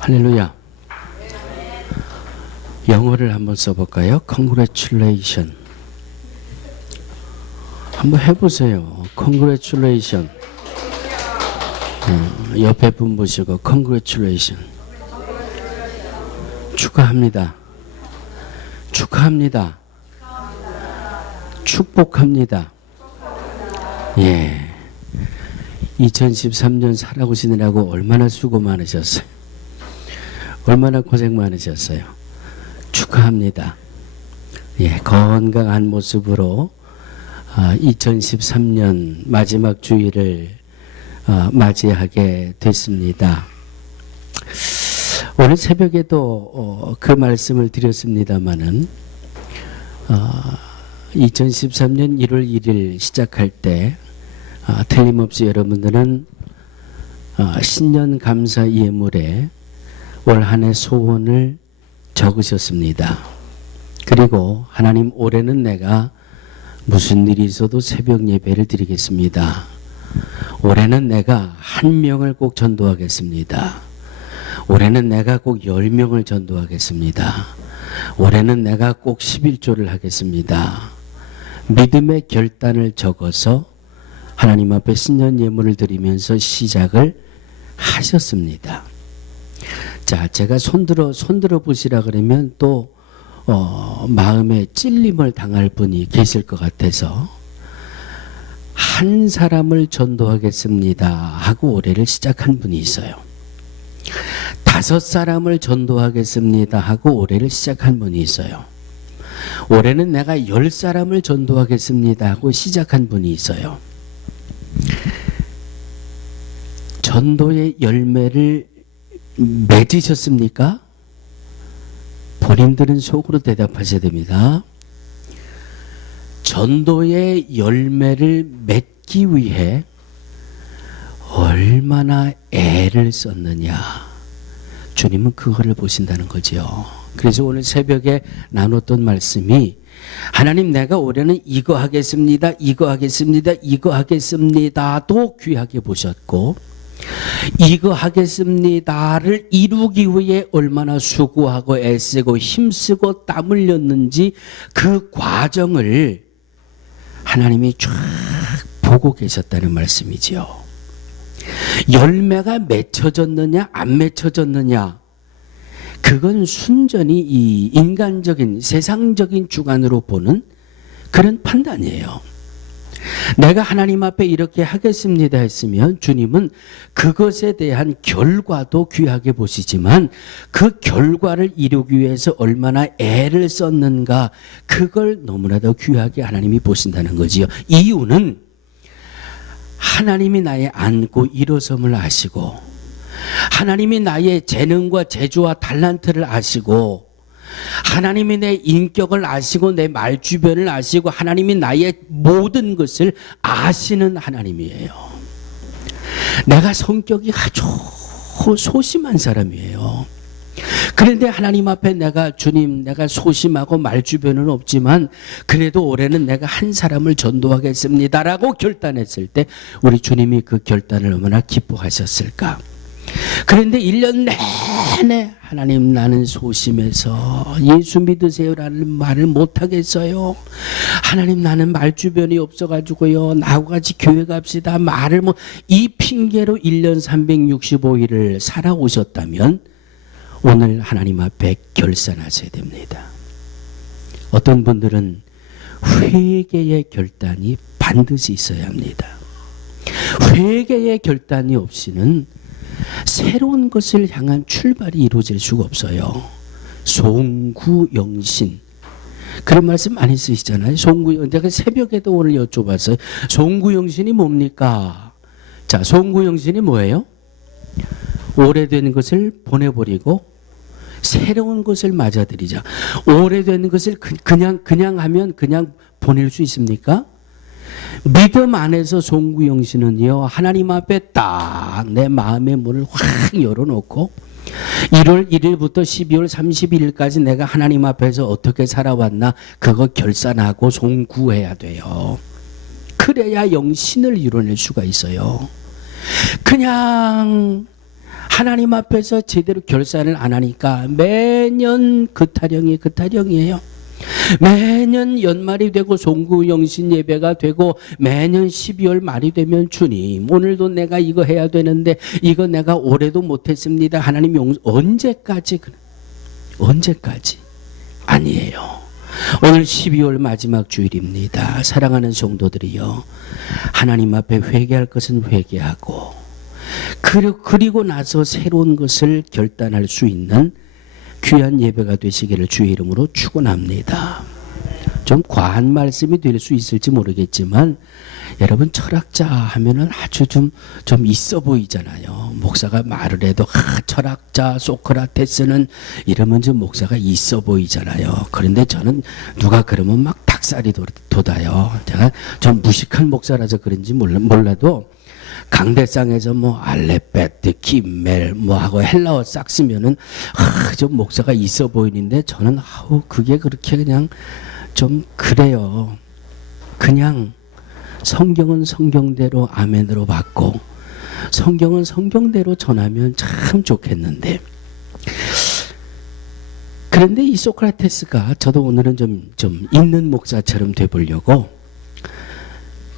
할렐루야. 영어를 한번 써볼까요? Congratulation. 한번 해보세요. Congratulation. 옆에 분 보시고 Congratulation. 축하합니다. 축하합니다. 축복합니다. 예. 2013년 살아오시느라고 얼마나 수고 많으셨어요. 얼마나 고생 많으셨어요. 축하합니다. 예, 건강한 모습으로 2013년 마지막 주일을 맞이하게 됐습니다. 오늘 새벽에도 그 말씀을 드렸습니다마는 2013년 1월 1일 시작할 때 틀림없이 여러분들은 신년 감사 예물에 올 한 해 소원을 적으셨습니다. 그리고 하나님, 올해는 내가 무슨 일이 있어도 새벽 예배를 드리겠습니다. 올해는 내가 1명을 꼭 전도하겠습니다. 올해는 내가 꼭 10명을 전도하겠습니다. 올해는 내가 꼭 11조를 하겠습니다. 믿음의 결단을 적어서 하나님 앞에 신년 예물을 드리면서 시작을 하셨습니다. 자, 제가 손들어 보시라 그러면 또 마음에 찔림을 당할 분이 계실 것 같아서 한 사람을 전도하겠습니다 하고 올해를 시작한 분이 있어요. 5사람을 전도하겠습니다 하고 올해를 시작한 분이 있어요. 올해는 내가 10사람을 전도하겠습니다 하고 시작한 분이 있어요. 전도의 열매를 맺으셨습니까? 본인들은 속으로 대답하셔야 됩니다. 전도의 열매를 맺기 위해 얼마나 애를 썼느냐, 주님은 그거를 보신다는 거죠. 그래서 오늘 새벽에 나눴던 말씀이, 하나님, 내가 올해는 이거 하겠습니다, 이거 하겠습니다, 이거 하겠습니다도 귀하게 보셨고, 이거 하겠습니다를 이루기 위해 얼마나 수고하고 애쓰고 힘쓰고 땀 흘렸는지 그 과정을 하나님이 쫙 보고 계셨다는 말씀이지요. 열매가 맺혀졌느냐 안 맺혀졌느냐, 그건 순전히 이 인간적인 세상적인 주관으로 보는 그런 판단이에요. 내가 하나님 앞에 이렇게 하겠습니다 했으면 주님은 그것에 대한 결과도 귀하게 보시지만 그 결과를 이루기 위해서 얼마나 애를 썼는가, 그걸 너무나도 귀하게 하나님이 보신다는 거지요. 이유는 하나님이 나의 안고 일어섬을 아시고, 하나님이 나의 재능과 재주와 달란트를 아시고, 하나님이 내 인격을 아시고 내 말주변을 아시고 하나님이 나의 모든 것을 아시는 하나님이에요. 내가 성격이 아주 소심한 사람이에요. 그런데 하나님 앞에 내가, 주님, 내가 소심하고 말주변은 없지만 그래도 올해는 내가 한 사람을 전도하겠습니다라고 결단했을 때 우리 주님이 그 결단을 얼마나 기뻐하셨을까. 그런데 1년 내내 하나님, 나는 소심해서 예수 믿으세요라는 말을 못하겠어요. 하나님, 나는 말주변이 없어가지고요, 나하고 같이 교회 갑시다 말을 이 핑계로 1년 365일을 살아오셨다면 오늘 하나님 앞에 결산하셔야 됩니다. 어떤 분들은 회개의 결단이 반드시 있어야 합니다. 회개의 결단이 없이는 새로운 것을 향한 출발이 이루어질 수가 없어요. 송구영신, 그런 말씀 많이 쓰시잖아요. 내가 새벽에도 오늘 여쭤봤어요. 송구영신이 뭡니까? 자, 송구영신이 뭐예요? 오래된 것을 보내버리고 새로운 것을 맞아들이자. 오래된 것을 그냥 하면 그냥 보낼 수 있습니까? 믿음 안에서 송구영신은요, 하나님 앞에 딱 내 마음의 문을 확 열어놓고 1월 1일부터 12월 31일까지 내가 하나님 앞에서 어떻게 살아왔나 그거 결산하고 송구해야 돼요. 그래야 영신을 이뤄낼 수가 있어요. 그냥 하나님 앞에서 제대로 결산을 안 하니까 매년 그 타령이에요. 매년 연말이 되고 송구영신 예배가 되고 매년 12월 말이 되면 주님 오늘도 내가 이거 해야 되는데 이거 내가 올해도 못했습니다. 하나님 언제까지 아니에요. 오늘 12월 마지막 주일입니다. 사랑하는 성도들이요, 하나님 앞에 회개할 것은 회개하고 그리고 나서 새로운 것을 결단할 수 있는 귀한 예배가 되시기를 주의 이름으로 축원합니다. 좀 과한 말씀이 될 수 있을지 모르겠지만 여러분, 철학자 하면은 아주 좀 있어 보이잖아요. 목사가 말을 해도 철학자 소크라테스는 이러면 좀 목사가 있어 보이잖아요. 그런데 저는 누가 그러면 막 닭살이 돋아요. 제가 좀 무식한 목사라서 그런지 몰라도 강대상에서 뭐 알레베트, 김멜 뭐 하고 헬라어 싹 쓰면은 좀 목사가 있어 보이는데 저는 그게 그렇게 그냥 좀 그래요. 그냥 성경은 성경대로 아멘으로 받고 성경은 성경대로 전하면 참 좋겠는데, 그런데 이 소크라테스가 저도 오늘은 좀 있는 목사처럼 돼보려고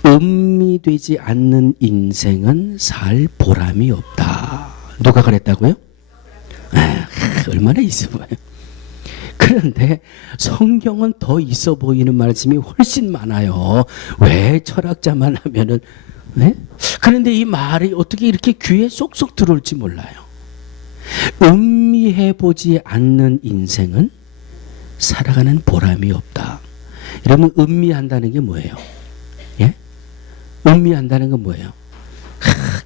음미되지 않는 인생은 살 보람이 없다. 누가 그랬다고요? 얼마나 있어 보여요. 그런데 성경은 더 있어 보이는 말씀이 훨씬 많아요. 왜 철학자만 하면은, 네? 그런데 이 말이 어떻게 이렇게 귀에 쏙쏙 들어올지 몰라요. 음미해 보지 않는 인생은 살아가는 보람이 없다. 여러분, 음미한다는 게 뭐예요? 예? 음미한다는 건 뭐예요?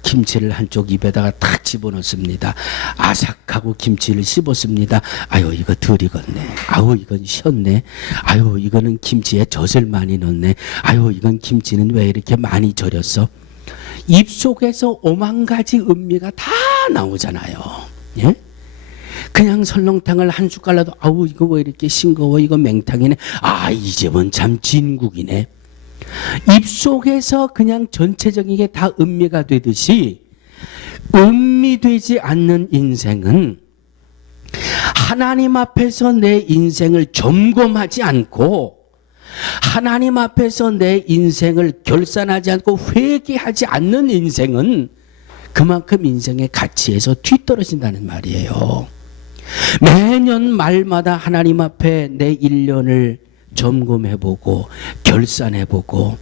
김치를 한쪽 입에다가 탁 집어넣습니다. 아삭하고 김치를 씹었습니다. 아유, 이거 덜 익었네. 아유, 이건 쉬었네. 아유, 이거는 김치에 젖을 많이 넣네. 아유, 이건 김치는 왜 이렇게 많이 절였어? 입속에서 오만 가지 음미가 다 나오잖아요. 예? 그냥 설렁탕을 한 숟갈라도 아우, 이거 왜 이렇게 싱거워? 이거 맹탕이네. 아, 이 집은 참 진국이네. 입속에서 그냥 전체적인 게 다 음미가 되듯이 음미되지 않는 인생은 하나님 앞에서 내 인생을 점검하지 않고 하나님 앞에서 내 인생을 결산하지 않고 회개하지 않는 인생은 그만큼 인생의 가치에서 뒤떨어진다는 말이에요. 매년 말마다 하나님 앞에 내 1년을 점검해보고 결산해보고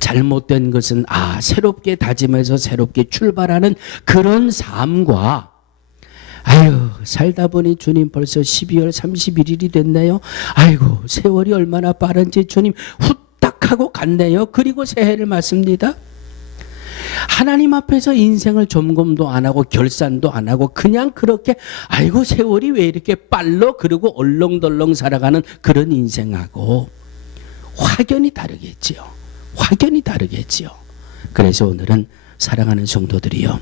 잘못된 것은 새롭게 다짐해서 새롭게 출발하는 그런 삶과 아유, 살다 보니 주님 벌써 12월 31일이 됐네요. 아이고, 세월이 얼마나 빠른지 주님 후딱 하고 갔네요. 그리고 새해를 맞습니다. 하나님 앞에서 인생을 점검도 안 하고 결산도 안 하고 그냥 그렇게 아이고, 세월이 왜 이렇게 빨라 그러고 얼렁덜렁 살아가는 그런 인생하고 확연히 다르겠지요. 확연히 다르겠지요. 그래서 오늘은 사랑하는 성도들이요,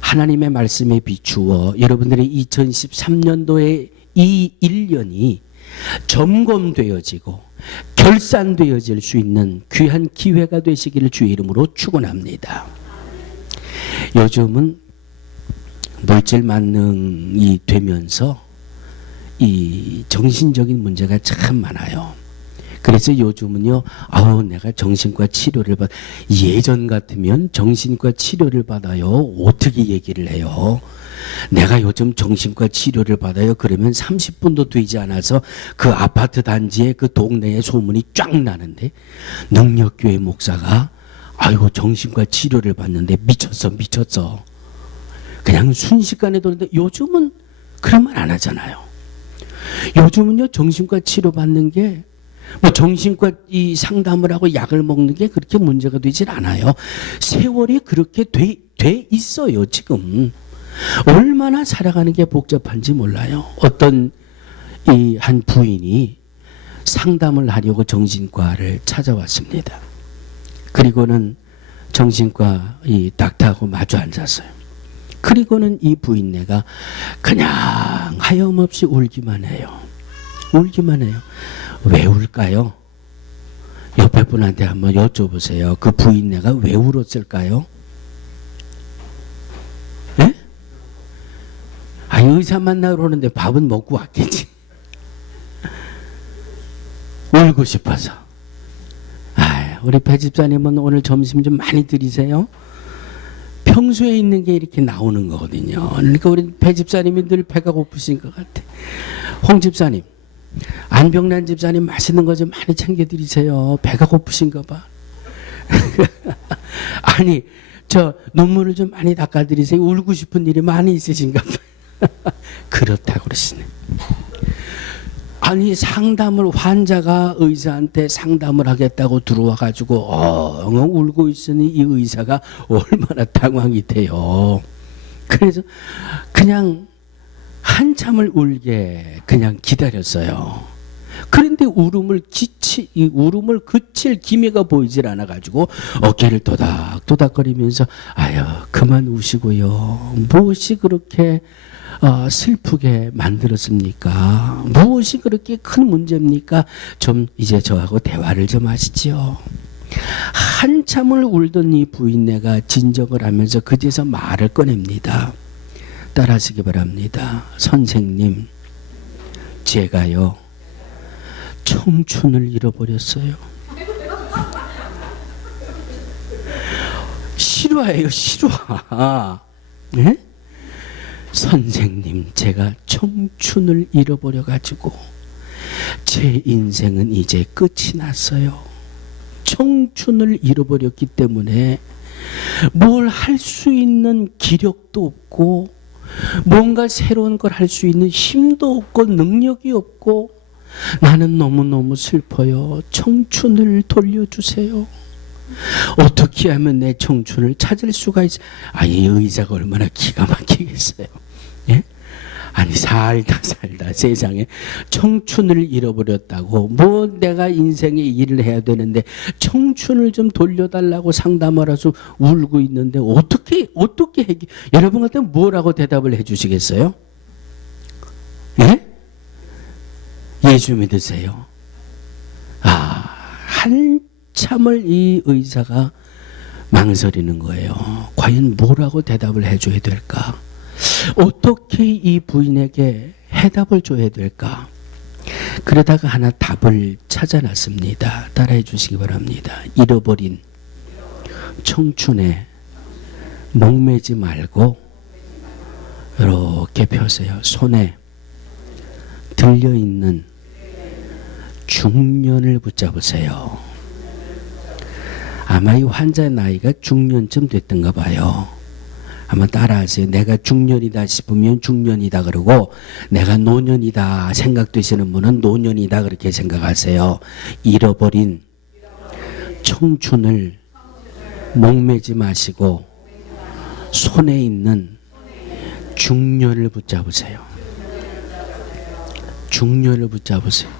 하나님의 말씀에 비추어 여러분들의 2013년도에 이 1년이 점검되어지고 결산되어질 수 있는 귀한 기회가 되시기를 주의 이름으로 축원합니다. 요즘은 물질 만능이 되면서 이 정신적인 문제가 참 많아요. 그래서 요즘은요, 내가 정신과 치료를 예전 같으면 정신과 치료를 받아요. 어떻게 얘기를 해요? 내가 요즘 정신과 치료를 받아요. 그러면 30분도 되지 않아서 그 아파트 단지에 그 동네에 소문이 쫙 나는데, 능력교회 목사가 아이고, 정신과 치료를 받는데 미쳤어. 그냥 순식간에 도는데 요즘은 그런 말 안 하잖아요. 요즘은요, 정신과 치료 받는 게 정신과 이 상담을 하고 약을 먹는 게 그렇게 문제가 되질 않아요. 세월이 그렇게 돼 있어요. 지금 얼마나 살아가는 게 복잡한지 몰라요. 어떤 이 한 부인이 상담을 하려고 정신과를 찾아왔습니다. 그리고는 정신과 이 닥터하고 마주 앉았어요. 그리고는 이 부인네가 그냥 하염없이 울기만 해요. 왜 울까요? 옆에 분한테 한번 여쭤보세요. 그 부인네가 왜 울었을까요? 예? 의사 만나러 오는데 밥은 먹고 왔겠지. 울고 싶어서. 우리 배 집사님은 오늘 점심 좀 많이 드리세요. 평소에 있는 게 이렇게 나오는 거거든요. 그러니까 우리 배 집사님이 늘 배가 고프신 것 같아. 홍 집사님, 안병란 집사님 맛있는 거 좀 많이 챙겨드리세요. 배가 고프신가 봐. 아니, 저 눈물을 좀 많이 닦아드리세요. 울고 싶은 일이 많이 있으신가 봐. 그렇다고 그러시네. 아니, 상담을, 환자가 의사한테 상담을 하겠다고 들어와 가지고 엉엉 울고 있으니 이 의사가 얼마나 당황이 돼요. 그래서 그냥 한참을 울게 그냥 기다렸어요. 그런데 울음을 그칠 기미가 보이질 않아 가지고 어깨를 도닥도닥거리면서 아유, 그만 우시고요. 무엇이 그렇게 슬프게 만들었습니까? 무엇이 그렇게 큰 문제입니까? 좀 이제 저하고 대화를 좀 하시지요. 한참을 울던 이 부인네가 진정을 하면서 그제서 말을 꺼냅니다. 따라하시기 바랍니다. 선생님, 제가요 청춘을 잃어버렸어요. 실화예요, 실화. 네? 선생님, 제가 청춘을 잃어버려가지고 제 인생은 이제 끝이 났어요. 청춘을 잃어버렸기 때문에 뭘 할 수 있는 기력도 없고 뭔가 새로운 걸 할 수 있는 힘도 없고 능력이 없고 나는 너무너무 슬퍼요. 청춘을 돌려주세요. 어떻게 하면 내 청춘을 찾을 수가 있어요? 이 의사가 얼마나 기가 막히겠어요. 예? 아니, 살다 세상에 청춘을 잃어버렸다고 뭐 내가 인생에 일을 해야 되는데 청춘을 좀 돌려달라고 상담을 해서 울고 있는데 어떻게 여러분 같으면 뭐라고 대답을 해주시겠어요? 예? 예수 믿으세요? 한참을 이 의사가 망설이는 거예요. 과연 뭐라고 대답을 해줘야 될까? 어떻게 이 부인에게 해답을 줘야 될까? 그러다가 하나 답을 찾아놨습니다. 따라해 주시기 바랍니다. 잃어버린 청춘에 목매지 말고 이렇게 펴세요. 손에 들려있는 중년을 붙잡으세요. 아마 이 환자의 나이가 중년쯤 됐던가 봐요. 한번 따라하세요. 내가 중년이다 싶으면 중년이다 그러고 내가 노년이다 생각되시는 분은 노년이다 그렇게 생각하세요. 잃어버린 청춘을 목매지 마시고 손에 있는 중년을 붙잡으세요. 중년을 붙잡으세요.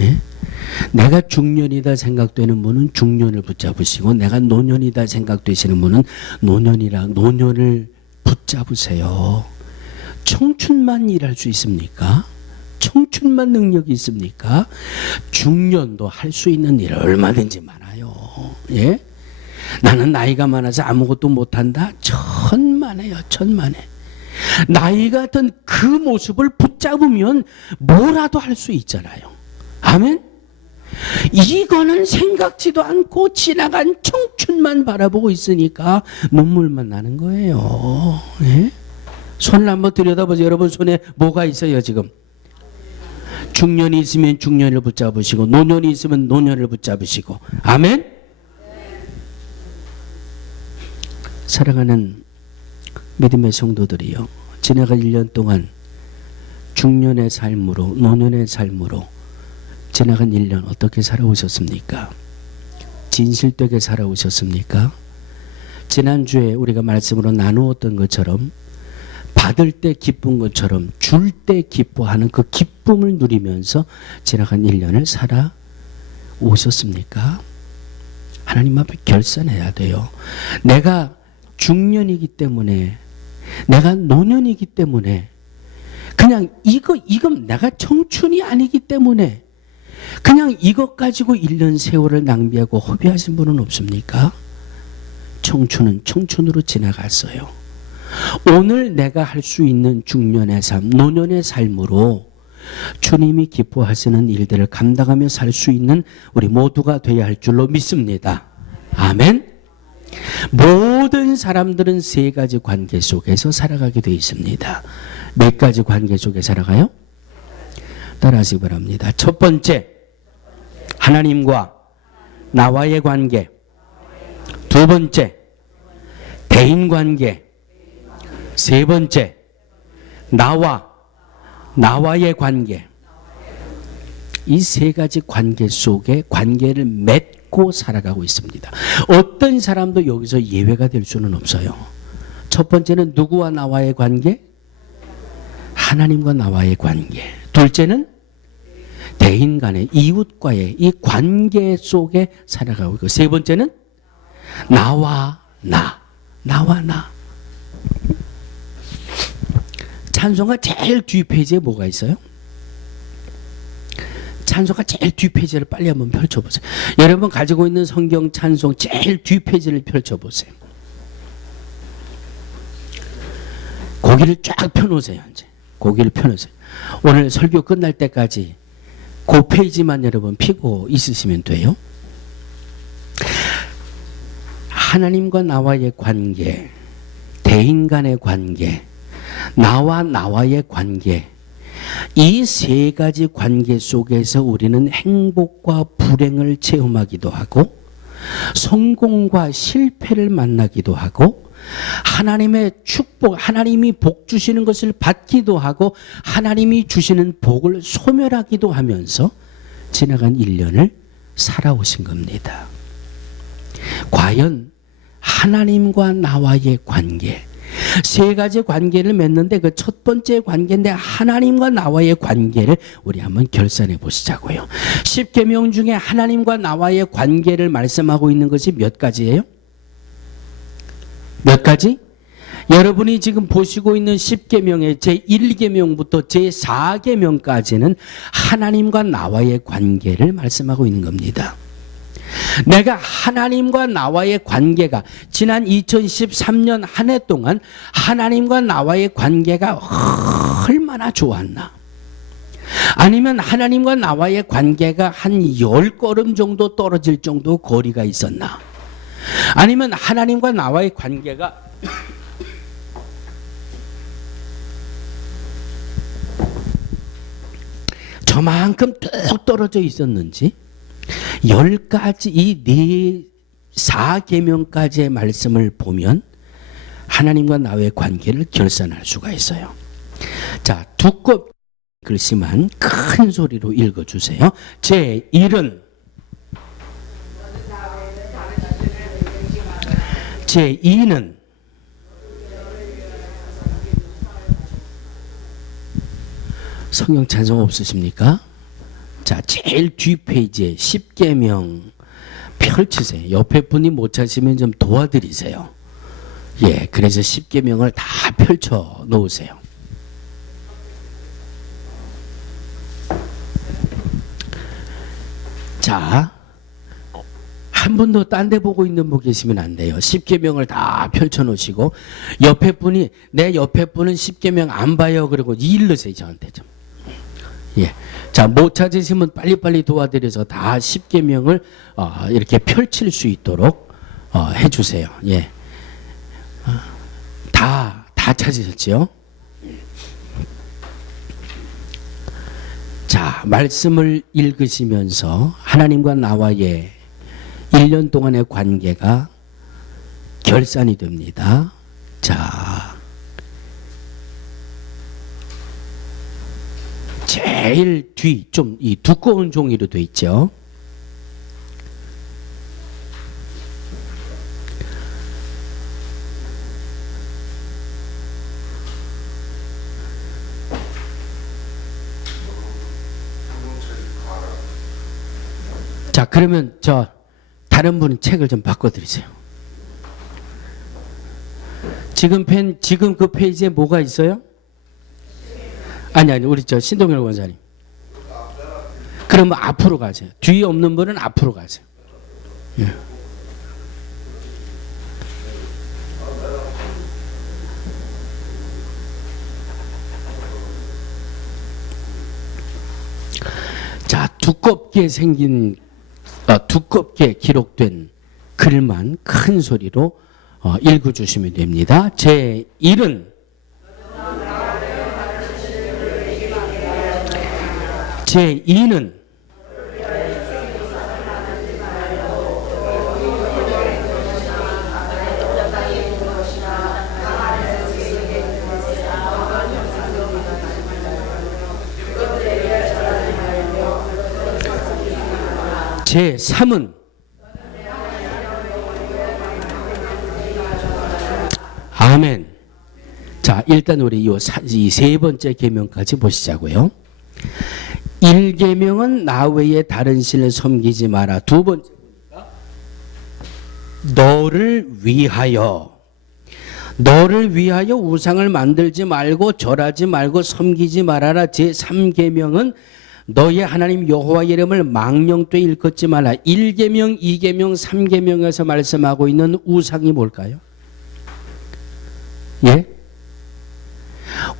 예? 내가 중년이다 생각되는 분은 중년을 붙잡으시고 내가 노년이다 생각되시는 분은 노년을 붙잡으세요. 청춘만 일할 수 있습니까? 청춘만 능력이 있습니까? 중년도 할 수 있는 일 얼마든지 많아요. 예? 나는 나이가 많아서 아무것도 못한다? 천만에요, 천만에. 나이가 든 그 모습을 붙잡으면 뭐라도 할 수 있잖아요. 아멘? 이거는 생각지도 않고 지나간 청춘만 바라보고 있으니까 눈물만 나는 거예요. 예? 손을 한번 들여다보세요. 여러분 손에 뭐가 있어요 지금? 중년이 있으면 중년을 붙잡으시고 노년이 있으면 노년을 붙잡으시고. 아멘? 사랑하는 믿음의 성도들이요, 지나간 1년 동안 중년의 삶으로 노년의 삶으로 지나간 1년 어떻게 살아오셨습니까? 진실되게 살아오셨습니까? 지난주에 우리가 말씀으로 나누었던 것처럼 받을 때 기쁜 것처럼 줄 때 기뻐하는 그 기쁨을 누리면서 지나간 1년을 살아오셨습니까? 하나님 앞에 결산해야 돼요. 내가 중년이기 때문에, 내가 노년이기 때문에, 그냥 이건 내가 청춘이 아니기 때문에 그냥 이것 가지고 1년 세월을 낭비하고 허비하신 분은 없습니까? 청춘은 청춘으로 지나갔어요. 오늘 내가 할 수 있는 중년의 삶, 노년의 삶으로 주님이 기뻐하시는 일들을 감당하며 살 수 있는 우리 모두가 되어야 할 줄로 믿습니다. 아멘. 모든 사람들은 세 가지 관계 속에서 살아가게 되어 있습니다. 몇 가지 관계 속에 살아가요? 따라하시기 바랍니다. 첫 번째, 하나님과 나와의 관계. 두 번째, 대인관계. 세 번째, 나와의 관계. 이 세 가지 관계 속에 관계를 맺고 살아가고 있습니다. 어떤 사람도 여기서 예외가 될 수는 없어요. 첫 번째는 누구와 나와의 관계? 하나님과 나와의 관계. 둘째는 대인 간의, 이웃과의 이 관계 속에 살아가고 있고, 세 번째는 나와 나. 찬송가 제일 뒷페이지에 뭐가 있어요? 찬송가 제일 뒷페이지를 빨리 한번 펼쳐보세요. 여러분 가지고 있는 성경 찬송 제일 뒷페이지를 펼쳐보세요. 고개를 쫙 펴놓으세요. 이제 고개를 펴놓으세요. 오늘 설교 끝날 때까지 그 페이지만 여러분 피고 있으시면 돼요. 하나님과 나와의 관계, 대인 간의 관계, 나와의 관계, 이 세 가지 관계 속에서 우리는 행복과 불행을 체험하기도 하고 성공과 실패를 만나기도 하고 하나님의 축복, 하나님이 복 주시는 것을 받기도 하고 하나님이 주시는 복을 소멸하기도 하면서 지나간 1년을 살아오신 겁니다. 과연 하나님과 나와의 관계, 세 가지 관계를 맺는데 그 첫 번째 관계인데 하나님과 나와의 관계를 우리 한번 결산해 보시자고요. 10계명 중에 하나님과 나와의 관계를 말씀하고 있는 것이 몇 가지예요? 몇 가지? 여러분이 지금 보시고 있는 10계명의 제1계명부터 제4계명까지는 하나님과 나와의 관계를 말씀하고 있는 겁니다. 내가 하나님과 나와의 관계가 지난 2013년 한 해 동안 하나님과 나와의 관계가 얼마나 좋았나? 아니면 하나님과 나와의 관계가 한 10걸음 정도 떨어질 정도 거리가 있었나? 아니면 하나님과 나와의 관계가 저만큼 뚝 떨어져 있었는지 10가지 이 4계명까지의 말씀을 보면 하나님과 나의 관계를 결산할 수가 있어요. 자, 두껍 글씨만 큰 소리로 읽어주세요. 제1은 제2는 성경 찬송 없으십니까? 자, 제일 뒷페이지에 10계명 펼치세요. 옆에 분이 못 찾으면 좀 도와드리세요. 예, 그래서 10계명을 다 펼쳐 놓으세요. 자, 한 분도 딴 데 보고 있는 분 계시면 안 돼요. 10계명을 다 펼쳐 놓으시고 옆에 분이 내 옆에 분은 10계명 안 봐요. 그리고 일르세요. 저한테 좀. 예. 자, 못 찾으시면 빨리빨리 도와드려서 다 10계명을 이렇게 펼칠 수 있도록 해주세요. 예. 다 찾으셨죠? 자, 말씀을 읽으시면서 하나님과 나와의 1년 동안의 관계가 결산이 됩니다. 자, 제일 뒤 좀 이 두꺼운 종이로 돼 있죠. 자, 그러면 다른 분은 책을 좀 바꿔드리세요. 지금 그 페이지에 뭐가 있어요? 아니, 우리 신동열 원사님. 그러면 앞으로 가세요. 뒤에 없는 분은 앞으로 가세요. 예. 자, 두껍게 기록된 글만 큰 소리로 읽어주시면 됩니다. 제1은 제2는 제3은 아멘. 자, 일단 우리 이 세 번째 계명까지 보시자고요. 1계명은 나 외에 다른 신을 섬기지 마라. 두 번째 보니까 너를 위하여 우상을 만들지 말고 절하지 말고 섬기지 말아라. 제3계명은 너의 하나님 여호와의 이름을 망령되이 일컫지 말라. 1계명, 2계명, 3계명에서 말씀하고 있는 우상이 뭘까요? 예?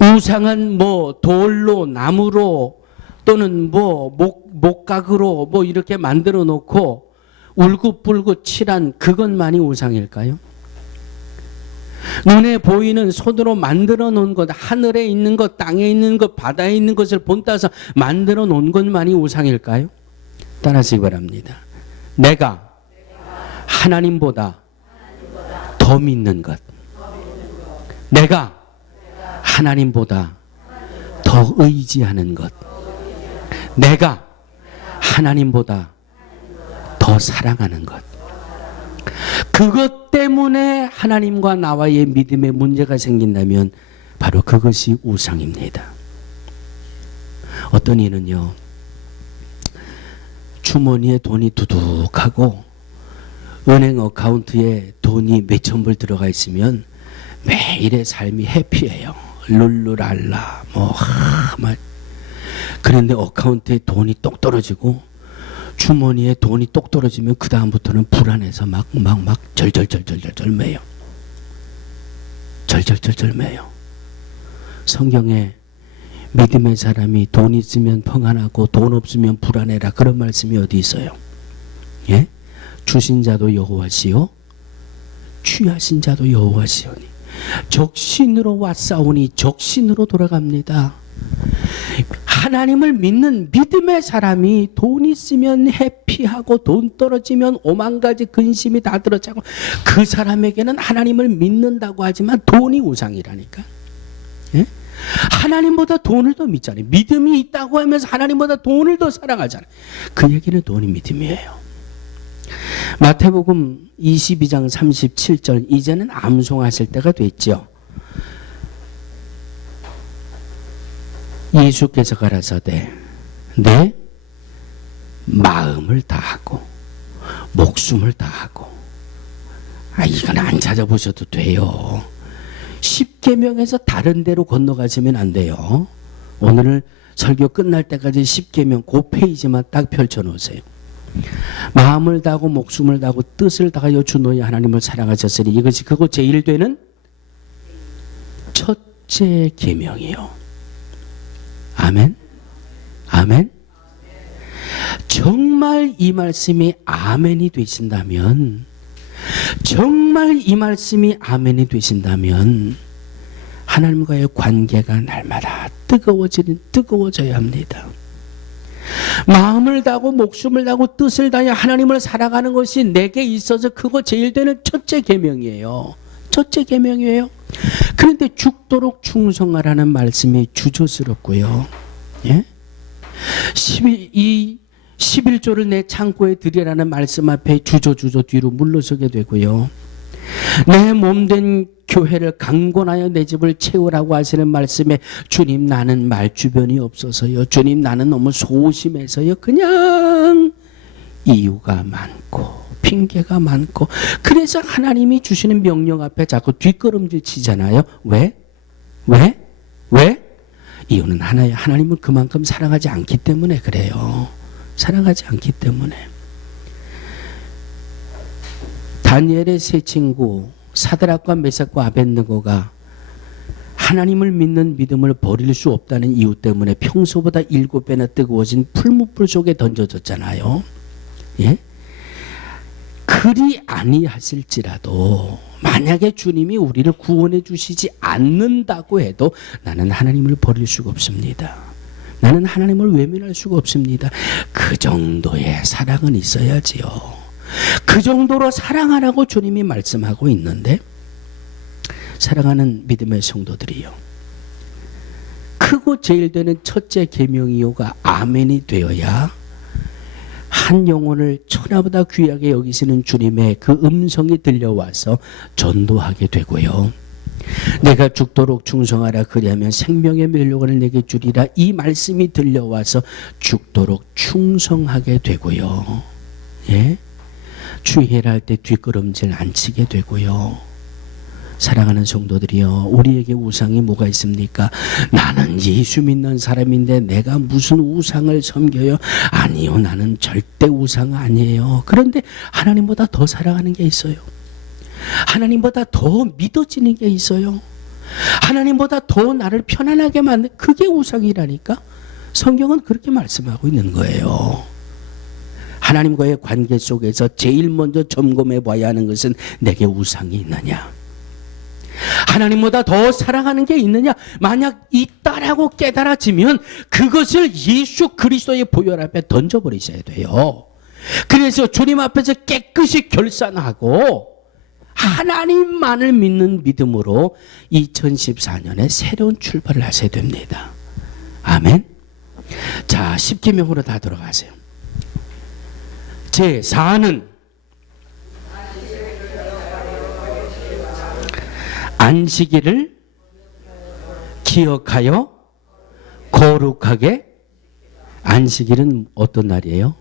우상은 뭐 돌로 나무로 또는 뭐 목각으로 뭐 이렇게 만들어 놓고 울긋불긋 칠한 그것만이 우상일까요? 눈에 보이는 손으로 만들어 놓은 것, 하늘에 있는 것, 땅에 있는 것, 바다에 있는 것을 본따서 만들어 놓은 것만이 우상일까요? 따라하시기 바랍니다. 내가 하나님보다 더 믿는 것, 내가 하나님보다 더 의지하는 것, 내가 하나님보다 더 사랑하는 것, 그것 때문에 하나님과 나와의 믿음에 문제가 생긴다면 바로 그것이 우상입니다. 어떤 이는요, 주머니에 돈이 두둑하고 은행 어카운트에 돈이 몇천 불 들어가 있으면 매일의 삶이 해피해요. 룰루랄라 막. 그런데 어카운트에 돈이 똑 떨어지고 주머니에 돈이 똑 떨어지면 그 다음부터는 불안해서 막 절절절절절 매요. 절절절절 매요. 성경에 믿음의 사람이 돈 있으면 평안하고 돈 없으면 불안해라, 그런 말씀이 어디 있어요? 예? 주신 자도 여호와시요 취하신 자도 여호와시오니 적신으로 왔사오니 적신으로 돌아갑니다. 하나님을 믿는 믿음의 사람이 돈 있으면 해피하고 돈 떨어지면 오만 가지 근심이 다 들어차고, 그 사람에게는 하나님을 믿는다고 하지만 돈이 우상이라니까. 예? 하나님보다 돈을 더 믿잖아요. 믿음이 있다고 하면서 하나님보다 돈을 더 사랑하잖아요. 그 얘기는 돈이 믿음이에요. 마태복음 22장 37절, 이제는 암송하실 때가 됐죠. 예수께서 가라사대 내 마음을 다하고 목숨을 다하고, 이건 안 찾아보셔도 돼요. 10계명에서 다른 데로 건너가시면 안 돼요. 오늘 설교 끝날 때까지 10계명 그 페이지만 딱 펼쳐놓으세요. 마음을 다하고 목숨을 다하고 뜻을 다하여 주 너희 하나님을 사랑하셨으니 이것이 그거 제1되는 첫째 계명이요. 아멘. 아멘. 정말 이 말씀이 아멘이 되신다면, 정말 이 말씀이 아멘이 되신다면 하나님과의 관계가 날마다 뜨거워져야 합니다. 마음을 다하고 목숨을 다하고 뜻을 다하여 하나님을 살아가는 것이 내게 있어서 그거 제일 되는 첫째 계명이에요. 첫째 계명이에요. 그런데 죽도록 충성하라는 말씀이 주저스럽고요. 예? 11조를 내 창고에 드리라는 말씀 앞에 주저 뒤로 물러서게 되고요. 내 몸된 교회를 강권하여 내 집을 채우라고 하시는 말씀에 주님 나는 말주변이 없어서요, 주님 나는 너무 소심해서요, 그냥 이유가 많고 핑계가 많고, 그래서 하나님이 주시는 명령 앞에 자꾸 뒷걸음질 치잖아요. 왜? 이유는 하나예요. 하나님은 그만큼 사랑하지 않기 때문에 그래요. 사랑하지 않기 때문에. 다니엘의 세 친구 사드락과 메삭과 아벳느고가 하나님을 믿는 믿음을 버릴 수 없다는 이유 때문에 평소보다 7배나 뜨거워진 풀무불 속에 던져졌잖아요. 예? 그리 아니하실지라도 만약에 주님이 우리를 구원해 주시지 않는다고 해도 나는 하나님을 버릴 수가 없습니다. 나는 하나님을 외면할 수가 없습니다. 그 정도의 사랑은 있어야지요. 그 정도로 사랑하라고 주님이 말씀하고 있는데, 사랑하는 믿음의 성도들이요, 크고 제일 되는 첫째 계명이요가 아멘이 되어야 한 영혼을 천하보다 귀하게 여기시는 주님의 그 음성이 들려와서 전도하게 되고요, 내가 죽도록 충성하라 그리하면 생명의 멸류관을 내게 주리라, 이 말씀이 들려와서 죽도록 충성하게 되고요, 예? 주의해라 할 때 뒷걸음질 안 치게 되고요. 사랑하는 성도들이요, 우리에게 우상이 뭐가 있습니까? 나는 예수 믿는 사람인데 내가 무슨 우상을 섬겨요? 아니요, 나는 절대 우상 아니에요. 그런데 하나님보다 더 사랑하는 게 있어요. 하나님보다 더 믿어지는 게 있어요. 하나님보다 더 나를 편안하게 만든, 그게 우상이라니까. 성경은 그렇게 말씀하고 있는 거예요. 하나님과의 관계 속에서 제일 먼저 점검해 봐야 하는 것은 내게 우상이 있느냐, 하나님보다 더 사랑하는 게 있느냐. 만약 있다라고 깨달아지면 그것을 예수 그리스도의 보혈 앞에 던져버리셔야 돼요. 그래서 주님 앞에서 깨끗이 결산하고 하나님만을 믿는 믿음으로 2014년에 새로운 출발을 하셔야 됩니다. 아멘. 자, 10계명으로 다 들어가세요. 제4는 안식일을 기억하여 거룩하게. 안식일은 어떤 날이에요?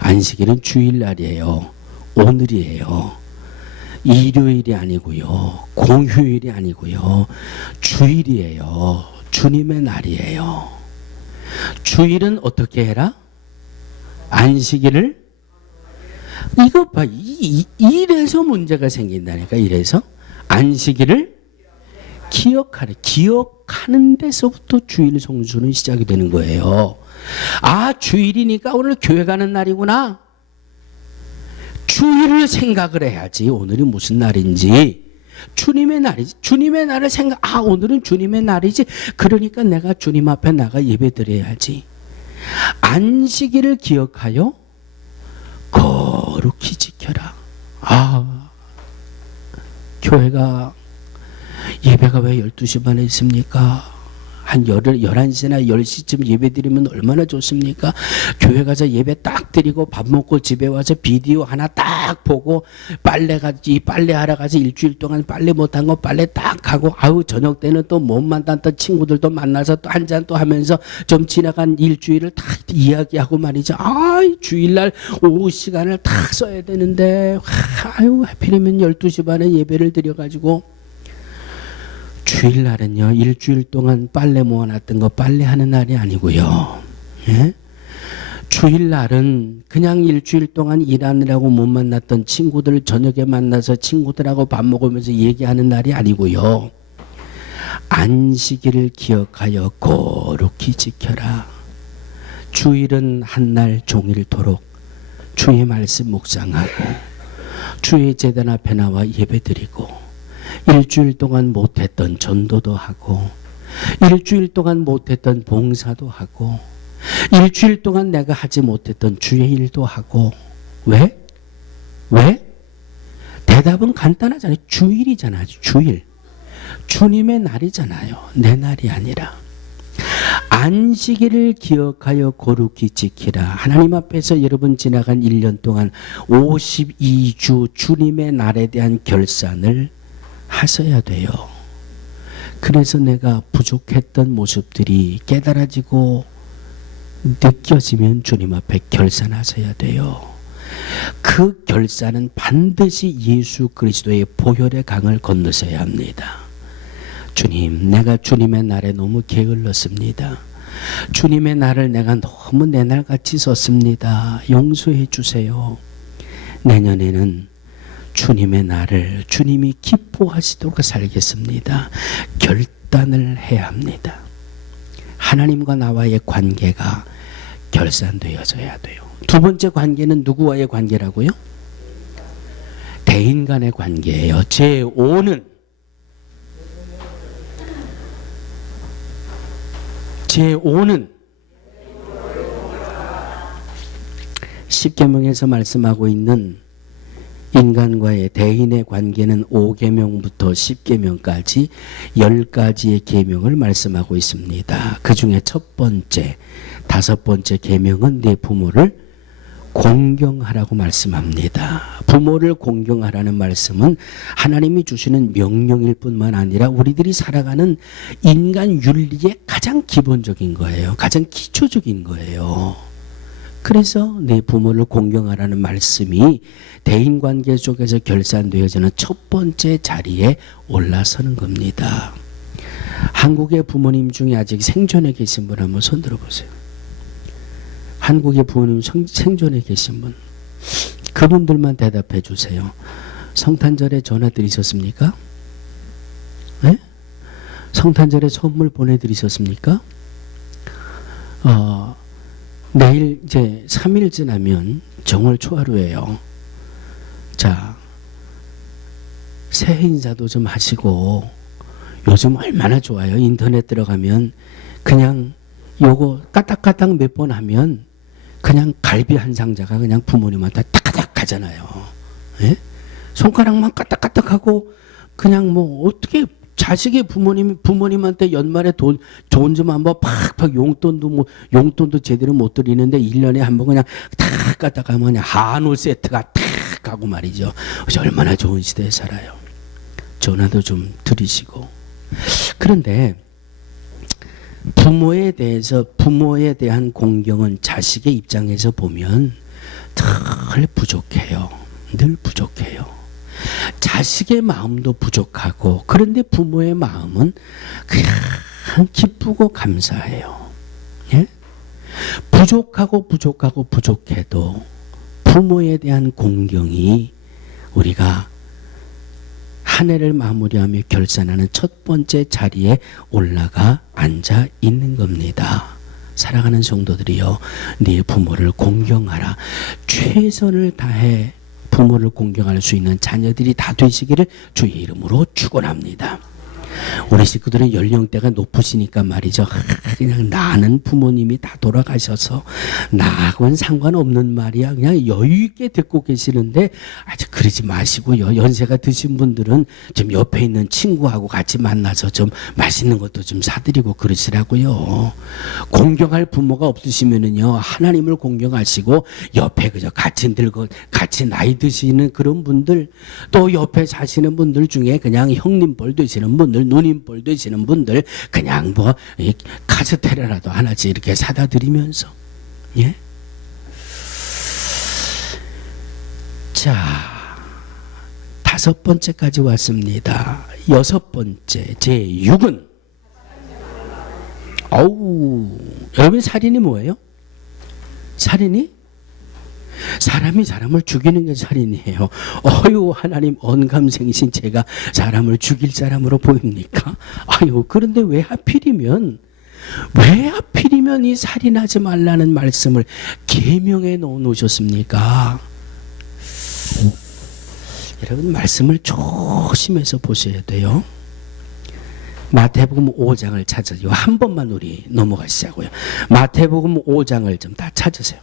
안식일은 주일날이에요. 오늘이에요. 일요일이 아니고요, 공휴일이 아니고요, 주일이에요. 주님의 날이에요. 주일은 어떻게 해라? 안식일을, 이거 봐, 이래서 문제가 생긴다니까. 이래서 안식일을 기억하래. 기억하는 데서부터 주일 성수는 시작이 되는 거예요. 아, 주일이니까 오늘 교회 가는 날이구나. 주일을 생각을 해야지. 오늘이 무슨 날인지. 주님의 날이지. 주님의 날을 생각, 아, 오늘은 주님의 날이지. 그러니까 내가 주님 앞에 나가 예배 드려야지. 안식일을 기억하여 거룩히 지켜라. 아, 교회가 예배가 왜 12시 반에 있습니까? 한 11시나 10시쯤 예배 드리면 얼마나 좋습니까? 교회 가서 예배 딱 드리고 밥 먹고 집에 와서 비디오 하나 딱 보고 빨래 하러 가서 일주일 동안 빨래 못한 거 빨래 딱 하고, 아우, 저녁 때는 또 못 만났던 친구들도 만나서 또 한 잔 또 하면서 좀 지나간 일주일을 딱 이야기하고 말이죠. 아, 주일날 오후 시간을 딱 써야 되는데, 아유, 하필이면 12시 반에 예배를 드려가지고. 주일날은요, 일주일 동안 빨래 모아놨던 거 빨래하는 날이 아니고요, 예? 주일날은 그냥 일주일 동안 일하느라고 못 만났던 친구들 저녁에 만나서 친구들하고 밥 먹으면서 얘기하는 날이 아니고요, 안식일을 기억하여 거룩히 지켜라. 주일은 한날 종일토록 주의 말씀 묵상하고 주의 제단 앞에 나와 예배드리고, 일주일 동안 못했던 전도도 하고, 일주일 동안 못했던 봉사도 하고, 일주일 동안 내가 하지 못했던 주의 일도 하고. 왜? 대답은 간단하잖아요. 주일이잖아요. 주일. 주님의 날이잖아요. 내 날이 아니라. 안식일을 기억하여 거룩히 지키라. 하나님 앞에서 여러분 지나간 1년 동안 52주 주님의 날에 대한 결산을 하셔야 돼요. 그래서 내가 부족했던 모습들이 깨달아지고 느껴지면 주님 앞에 결산하셔야 돼요. 그 결산은 반드시 예수 그리스도의 보혈의 강을 건너셔야 합니다. 주님, 내가 주님의 날에 너무 게을렀습니다. 주님의 날을 내가 너무 내 날같이 썼습니다. 용서해 주세요. 내년에는 주님의 날을 주님이 기뻐하시도록 살겠습니다. 결단을 해야 합니다. 하나님과 나와의 관계가 결산되어져야 돼요. 두 번째 관계는 누구와의 관계라고요? 대인 간의 관계예요. 제5는 십계명에서 말씀하고 있는 인간과의 대인의 관계는 5계명부터 10계명까지 10가지의 계명을 말씀하고 있습니다. 그 중에 첫 번째, 5번째 계명은 네 부모를 공경하라고 말씀합니다. 부모를 공경하라는 말씀은 하나님이 주시는 명령일 뿐만 아니라 우리들이 살아가는 인간 윤리의 가장 기본적인 거예요. 가장 기초적인 거예요. 그래서 내 부모를 공경하라는 말씀이 대인관계 속에서 결산되어지는 첫 번째 자리에 올라서는 겁니다. 한국의 부모님 중에 아직 생존해 계신 분 한번 손 들어보세요. 한국의 부모님 생존해 계신 분, 그분들만 대답해 주세요. 성탄절에 전화 드리셨습니까? 네? 성탄절에 선물 보내드리셨습니까? 내일 이제 3일 지나면 정월 초하루예요. 자, 새해 인사도 좀 하시고, 요즘 얼마나 좋아요. 인터넷 들어가면 그냥 요거 까딱까딱 몇 번 하면 그냥 갈비 한 상자가 그냥 부모님한테 따닥 하잖아요. 예? 손가락만 까딱까딱하고 그냥 뭐 어떻게 자식의 부모님한테 연말에 돈 좀 한번 팍팍 용돈도 제대로 못 드리는데 1년에 한번 그냥 탁 갖다가 하면 그냥 한우 세트가 탁 가고 말이죠. 얼마나 좋은 시대에 살아요. 전화도 좀 드리시고. 그런데 부모에 대한 공경은 자식의 입장에서 보면 늘 부족해요. 늘 부족해요. 자식의 마음도 부족하고, 그런데 부모의 마음은 그냥 기쁘고 감사해요. 예? 부족해도 부모에 대한 공경이 우리가 한 해를 마무리하며 결산하는 첫 번째 자리에 올라가 앉아 있는 겁니다. 사랑하는 성도들이요, 네 부모를 공경하라. 최선을 다해 부모를 공경할 수 있는 자녀들이 다 되시기를 주의 이름으로 축원합니다. 우리 식구들은 연령대가 높으시니까 말이죠. 그냥 나는 부모님이 다 돌아가셔서 나하고는 상관없는 말이야. 그냥 여유 있게 듣고 계시는데 아직 그러지 마시고요. 연세가 드신 분들은 좀 옆에 있는 친구하고 같이 만나서 좀 맛있는 것도 좀 사드리고 그러시라고요. 공경할 부모가 없으시면은요, 하나님을 공경하시고 옆에 그저 같이 나이 드시는 그런 분들, 또 옆에 사시는 분들 중에 그냥 형님 뻘 되시는 분들, 누님 뻘 되시는 분들 그냥 뭐 카스테라라도 하나씩 이렇게 사다 드리면서, 예? 자, 5번째까지 왔습니다. 6번째, 제6은 여러분, 살인이 뭐예요? 살인이? 사람이 사람을 죽이는 게 살인이에요. 하나님, 언감생신 제가 사람을 죽일 사람으로 보입니까? 그런데 왜 하필이면 이 살인하지 말라는 말씀을 계명에 넣어 놓으셨습니까? 여러분, 말씀을 조심해서 보셔야 돼요. 마태복음 5장을 찾아요. 한 번만 우리 넘어가시자고요. 마태복음 5장을 좀 다 찾으세요.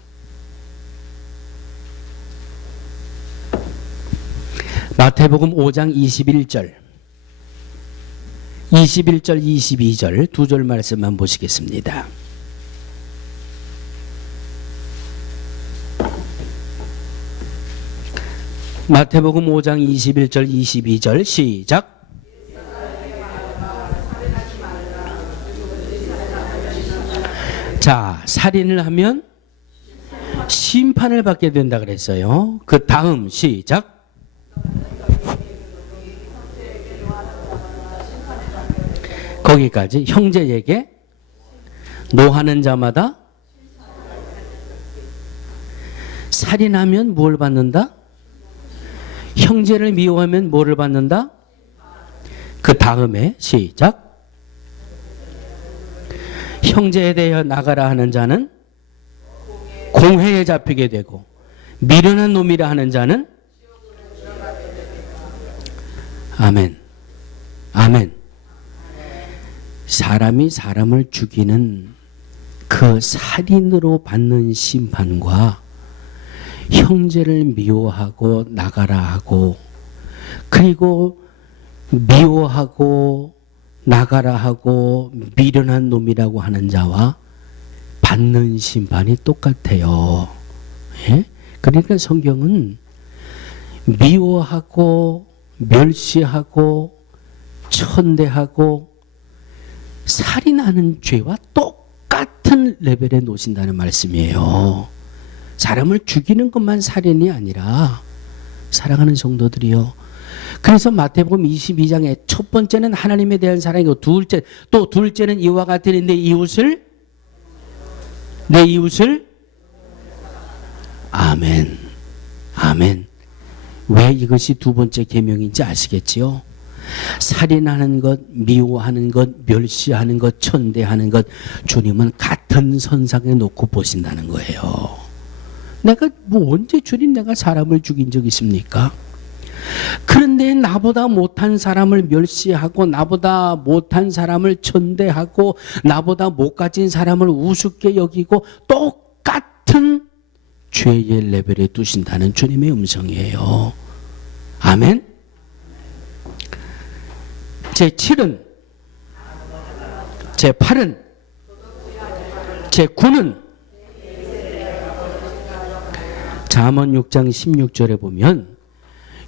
마태복음 5장 21절, 22절 두 절 말씀만 보시겠습니다. 마태복음 5장 21절, 22절 시작. 자, 살인을 하면 심판을 받게 된다 그랬어요. 그 다음 시작. 거기까지. 형제에게 노하는 자마다 살인하면 뭘 받는다? 형제를 미워하면 뭐를 받는다? 그 다음에 시작. 형제에 대하여 나가라 하는 자는 공회에 잡히게 되고 미련한 놈이라 하는 자는 아멘. 아멘. 사람이 사람을 죽이는 그 살인으로 받는 심판과 형제를 미워하고 나가라 하고 그리고 미워하고 나가라 하고 미련한 놈이라고 하는 자와 받는 심판이 똑같아요. 예? 그러니까 성경은 미워하고 멸시하고 천대하고 살인하는 죄와 똑같은 레벨에 놓으신다는 말씀이에요. 사람을 죽이는 것만 살인이 아니라 사랑하는 성도들이요. 그래서 마태복음 22장에 첫 번째는 하나님에 대한 사랑이고 둘째는 이와 같으니 내 이웃을 아멘. 아멘. 왜 이것이 두 번째 계명인지 아시겠지요? 살인하는 것, 미워하는 것, 멸시하는 것, 천대하는 것 주님은 같은 선상에 놓고 보신다는 거예요. 내가 언제 주님 내가 사람을 죽인 적 있습니까? 그런데 나보다 못한 사람을 멸시하고 나보다 못한 사람을 천대하고 나보다 못 가진 사람을 우습게 여기고 똑같은 죄의 레벨에 두신다는 주님의 음성이에요. 아멘. 제7은 제8은 제9는 잠언 6장 16절에 보면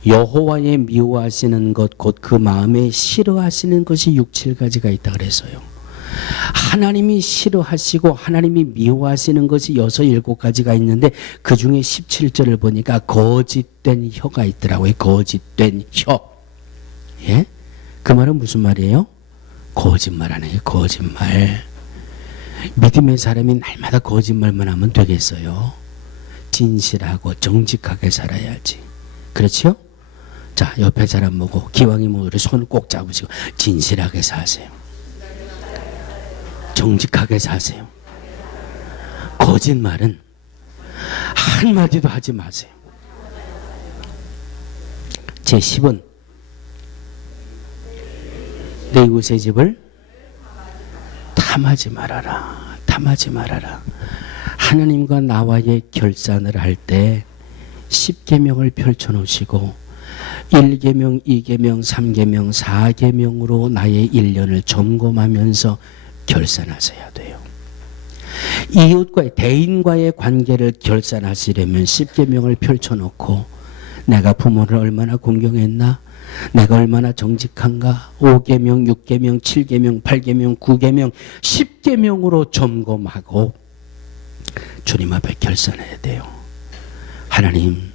여호와의 미워하시는 것 곧 그 마음에 싫어하시는 것이 6, 7가지가 있다 그랬어요. 하나님이 싫어하시고 하나님이 미워하시는 것이 6, 7가지가 있는데 그 중에 17절을 보니까 거짓된 혀가 있더라고요. 거짓된 혀. 예? 그 말은 무슨 말이에요? 거짓말하는 게 거짓말. 믿음의 사람이 날마다 거짓말만 하면 되겠어요? 진실하고 정직하게 살아야지. 그렇죠? 자, 옆에 사람 보고 기왕이면 우리 손을 꼭 잡으시고 진실하게 사세요. 정직하게 사세요. 거짓말은 한마디도 하지 마세요. 제10은 내 이웃의 집을 탐하지 말아라. 탐하지 말아라. 하나님과 나와의 결산을 할 때 10계명을 펼쳐놓으시고 1계명, 2계명, 3계명, 4계명으로 나의 1년을 점검하면서 결산하셔야 돼요. 이웃과의 대인과의 관계를 결산하시려면 10계명을 펼쳐놓고 내가 부모를 얼마나 공경했나? 내가 얼마나 정직한가? 5계명, 6계명, 7계명, 8계명, 9계명, 10계명으로 점검하고 주님 앞에 결산해야 돼요. 하나님,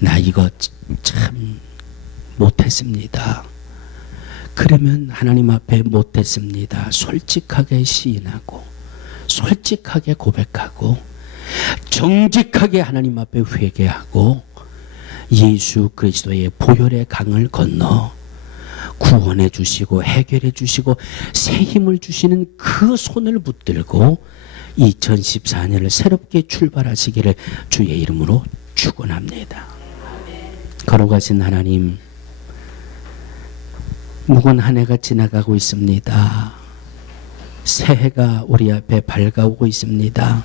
나 이거 참 못했습니다. 그러면 하나님 앞에 못했습니다. 솔직하게 시인하고 솔직하게 고백하고 정직하게 하나님 앞에 회개하고 예수 그리스도의 보혈의 강을 건너 구원해 주시고 해결해 주시고 새 힘을 주시는 그 손을 붙들고 2014년을 새롭게 출발하시기를 주의 이름으로 축원합니다. 걸어가신 하나님, 무거운 한 해가 지나가고 있습니다. 새해가 우리 앞에 밝아오고 있습니다.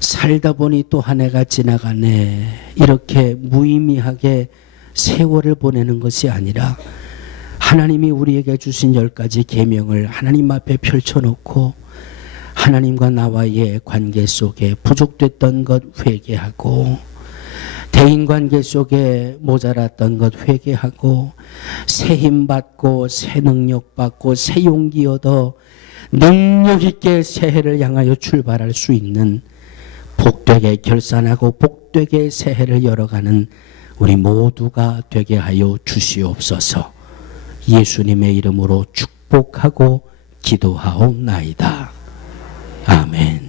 살다 보니 또 한 해가 지나가네. 이렇게 무의미하게 세월을 보내는 것이 아니라 하나님이 우리에게 주신 10가지 계명을 하나님 앞에 펼쳐놓고 하나님과 나와의 관계 속에 부족됐던 것 회개하고 대인관계 속에 모자랐던 것 회개하고 새 힘 받고 새 능력 받고 새 용기 얻어 능력 있게 새해를 향하여 출발할 수 있는 복되게 결산하고 복되게 새해를 열어가는 우리 모두가 되게 하여 주시옵소서. 예수님의 이름으로 축복하고 기도하옵나이다. 아멘.